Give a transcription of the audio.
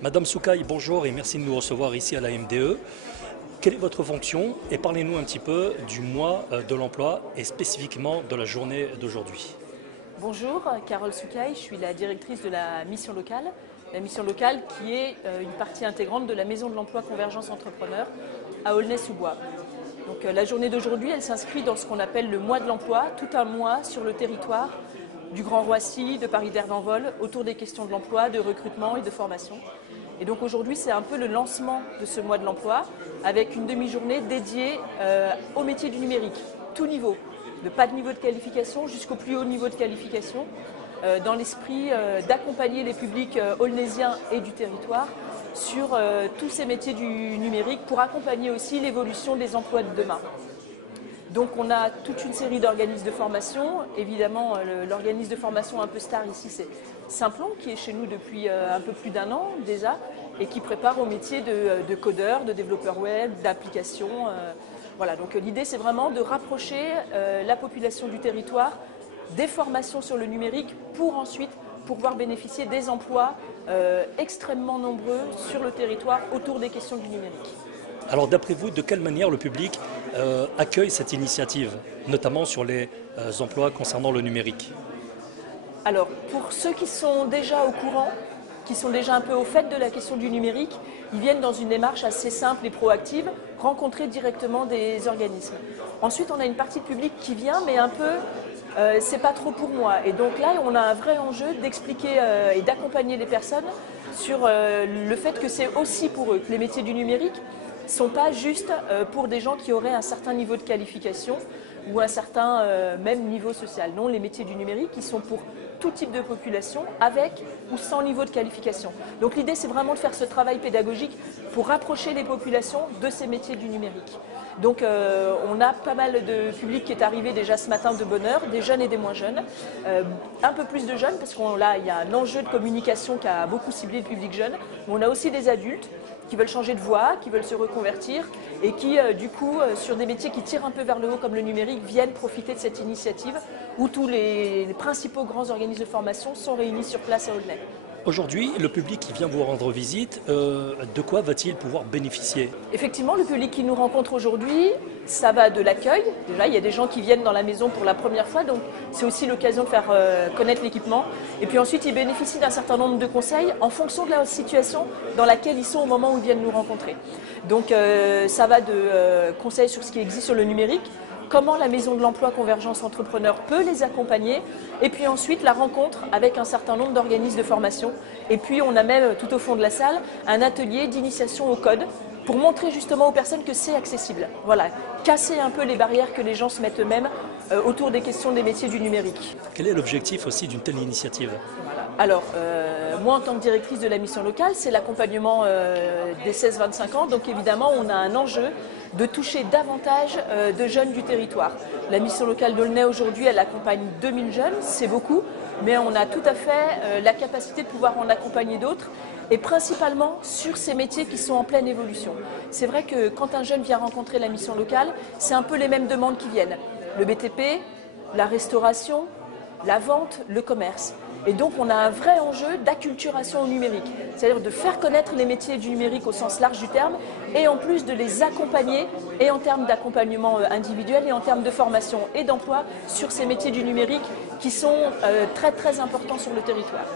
Madame Soukaï, bonjour et merci de nous recevoir ici à la MDE. Quelle est votre fonction et parlez-nous un petit peu du mois de l'emploi et spécifiquement de la journée d'aujourd'hui. Bonjour, Carole Soukaï, je suis la directrice de la mission locale. La mission locale qui est une partie intégrante de la Maison de l'Emploi Convergence Entrepreneurs à Aulnay-sous-Bois. Donc, la journée d'aujourd'hui, elle s'inscrit dans ce qu'on appelle le mois de l'emploi, tout un mois sur le territoire du Grand Roissy, de Paris-Terre d'Envol, autour des questions de l'emploi, de recrutement et de formation. Et donc aujourd'hui, c'est un peu le lancement de ce mois de l'emploi avec une demi-journée dédiée au métier du numérique, tout niveau, de pas de niveau de qualification jusqu'au plus haut niveau de qualification, dans l'esprit d'accompagner les publics aulnaysiens et du territoire sur tous ces métiers du numérique pour accompagner aussi l'évolution des emplois de demain. Donc on a toute une série d'organismes de formation. Évidemment, l'organisme de formation un peu star ici, c'est Simplon, qui est chez nous depuis un peu plus d'un an déjà, et qui prépare au métier de codeur, de développeur web, d'application. Voilà, donc l'idée c'est vraiment de rapprocher la population du territoire des formations sur le numérique pour ensuite pouvoir bénéficier des emplois extrêmement nombreux sur le territoire autour des questions du numérique. Alors d'après vous, de quelle manière le public accueille cette initiative, notamment sur les emplois concernant le numérique? Alors pour ceux qui sont déjà au courant, qui sont déjà un peu au fait de la question du numérique, ils viennent dans une démarche assez simple et proactive, rencontrer directement des organismes. Ensuite, on a une partie de public qui vient, mais un peu, c'est pas trop pour moi. Et donc là, on a un vrai enjeu d'expliquer et d'accompagner les personnes sur le fait que c'est aussi pour eux, que les métiers du numérique ne sont pas juste pour des gens qui auraient un certain niveau de qualification ou un certain même niveau social. Non, les métiers du numérique, ils sont pour tout type de population, avec ou sans niveau de qualification. Donc l'idée, c'est vraiment de faire ce travail pédagogique pour rapprocher les populations de ces métiers du numérique. Donc on a pas mal de public qui est arrivé déjà ce matin de bonne heure, des jeunes et des moins jeunes. Un peu plus de jeunes, parce qu'il y a un enjeu de communication qui a beaucoup ciblé le public jeune. Mais on a aussi des adultes qui veulent changer de voie, qui veulent se reconvertir et qui, du coup, sur des métiers qui tirent un peu vers le haut comme le numérique, viennent profiter de cette initiative où tous les principaux grands organismes de formation sont réunis sur place à Aulnay. Aujourd'hui, le public qui vient vous rendre visite, de quoi va-t-il pouvoir bénéficier? Effectivement, le public qui nous rencontre aujourd'hui, ça va de l'accueil. Déjà, il y a des gens qui viennent dans la maison pour la première fois, donc c'est aussi l'occasion de faire connaître l'équipement. Et puis ensuite, ils bénéficient d'un certain nombre de conseils en fonction de la situation dans laquelle ils sont au moment où ils viennent nous rencontrer. Donc ça va de conseils sur ce qui existe sur le numérique, comment la Maison de l'Emploi Convergence Entrepreneurs peut les accompagner, et puis ensuite la rencontre avec un certain nombre d'organismes de formation. Et puis on a même tout au fond de la salle un atelier d'initiation au code pour montrer justement aux personnes que c'est accessible. Voilà, casser un peu les barrières que les gens se mettent eux-mêmes autour des questions des métiers du numérique. Quel est l'objectif aussi d'une telle initiative? Alors, moi en tant que directrice de la mission locale, c'est l'accompagnement des 16-25 ans. Donc évidemment, on a un enjeu de toucher davantage de jeunes du territoire. La mission locale d'Aulnay aujourd'hui, elle accompagne 2000 jeunes, c'est beaucoup, mais on a tout à fait la capacité de pouvoir en accompagner d'autres, et principalement sur ces métiers qui sont en pleine évolution. C'est vrai que quand un jeune vient rencontrer la mission locale, c'est un peu les mêmes demandes qui viennent. Le BTP, la restauration, la vente, le commerce. Et donc on a un vrai enjeu d'acculturation au numérique, c'est-à-dire de faire connaître les métiers du numérique au sens large du terme, et en plus de les accompagner, et en termes d'accompagnement individuel, et en termes de formation et d'emploi sur ces métiers du numérique qui sont très très importants sur le territoire.